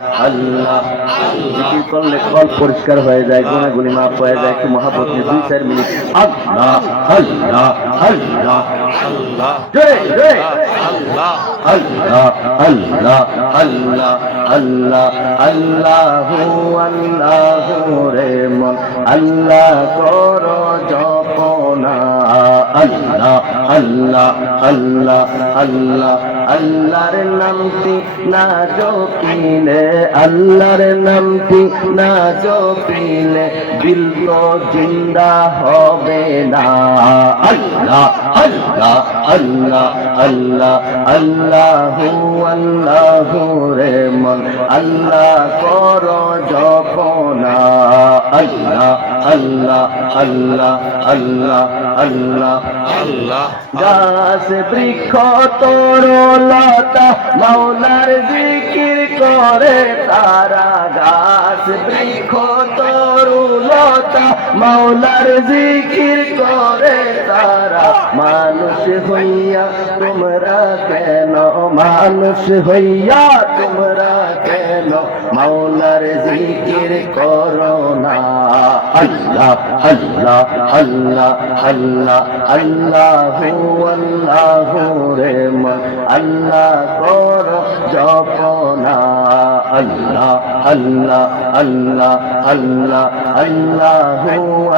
আল্লাহ, জিকির করলে কল পরিষ্কার হয়ে যায় গুণাগুলি মাফ হয়ে যায়, একটু মহাপত নিয়ে দুই চার মিনিট। আল্লাহ আল্লাহ জপনা। আল্লাহ আল্লাহ আল্লাহ আল্লাহ। আল্লাহর নামটি না জপিলে? আল্লাহর নামটি না জপিলে? দিল তো জিন্দা হবে না। আল্লাহ আল্লাহ আল্লাহ আল্লাহ আল্লাহ আল্লাহ রে মন। আল্লাহ কর জপনা আল্লাহ আল্লাহ আল্লাহ আল্লাহ আল্লাহ। আল্লাহ গাছ বৃক্ষ তরলতা মাওলার জিকির করে তারা। গাছ বৃক্ষ তরুলতা মাওলার জিকির করে তারা। মানুষ হইয়া তোমরা কেন? মানুষ হইয়া তোমরা কেন মাওলার জিকির করো না। আল্লাহ আল্লাহ আল্লাহ আল্লাহ আল্লাহ আল্লাহ রে আল্লাহ কর জপনা। আল্লাহ আল্লাহ আল্লাহ আল্লাহ আল্লাহ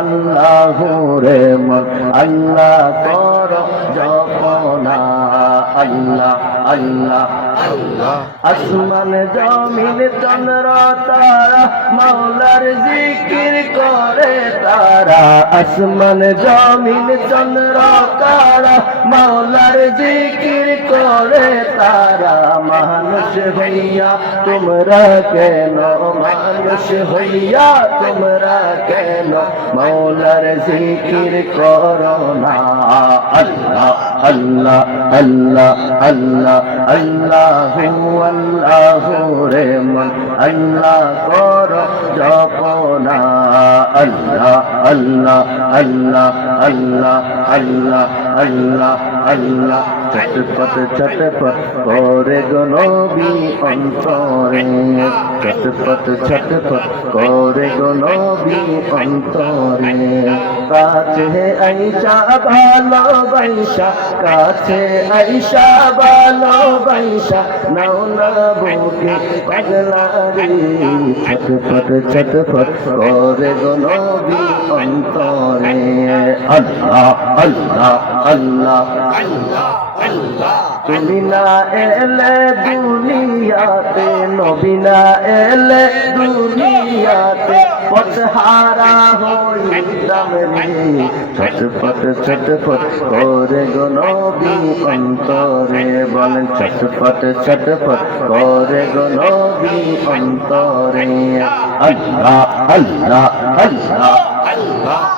আল্লাহ রে আল্লাহ কর জপনা। আল্লাহ আল্লাহ আসমান জমিন চন্দ্র তারা মাওলার জিকির করে তারা আসমান জমিন চন্দ্র তারা মাওলার জিকির করে তারা মানুষ হইয়া তোমরা কেন মানুষ হইয়া তোমরা কেন মাওলার জিকির করো না আল্লাহ আল্লাহ আল্লাহ আল্লাহ আল্লাহ আল্লাহ রে মন আল্লাহ কর জপনা আল্লাহ আল্লাহ আল্লাহ আল্লাহ আল্লাহ আল্লাহ আল্লাহ। চতুপথ ছটপথ করে গনবি অন্তরে। চতুপথ ছটপথ করে গনবি অন্তরে। কাছে আইসা ভালো বৈশা কাছে আইসা ভালো বৈশা নাও না বুকে পাগলা রে। ছটপথ ছটপথ করে গনবি অন্তরে। আল্লাহ আল্লাহ আল্লাহ আল্লাহ। তুমি না এলে দুনিয়াতে নবী না এলে দুনিয়াতে পথহারা হইতাম রে। ছটফট ছটফট করে গো নবী অন্তরে বলেন, ছটফট ছটফট করে গো নবী অন্তরে। আল্লাহ আল্লাহ আল্লাহ আল্লাহ।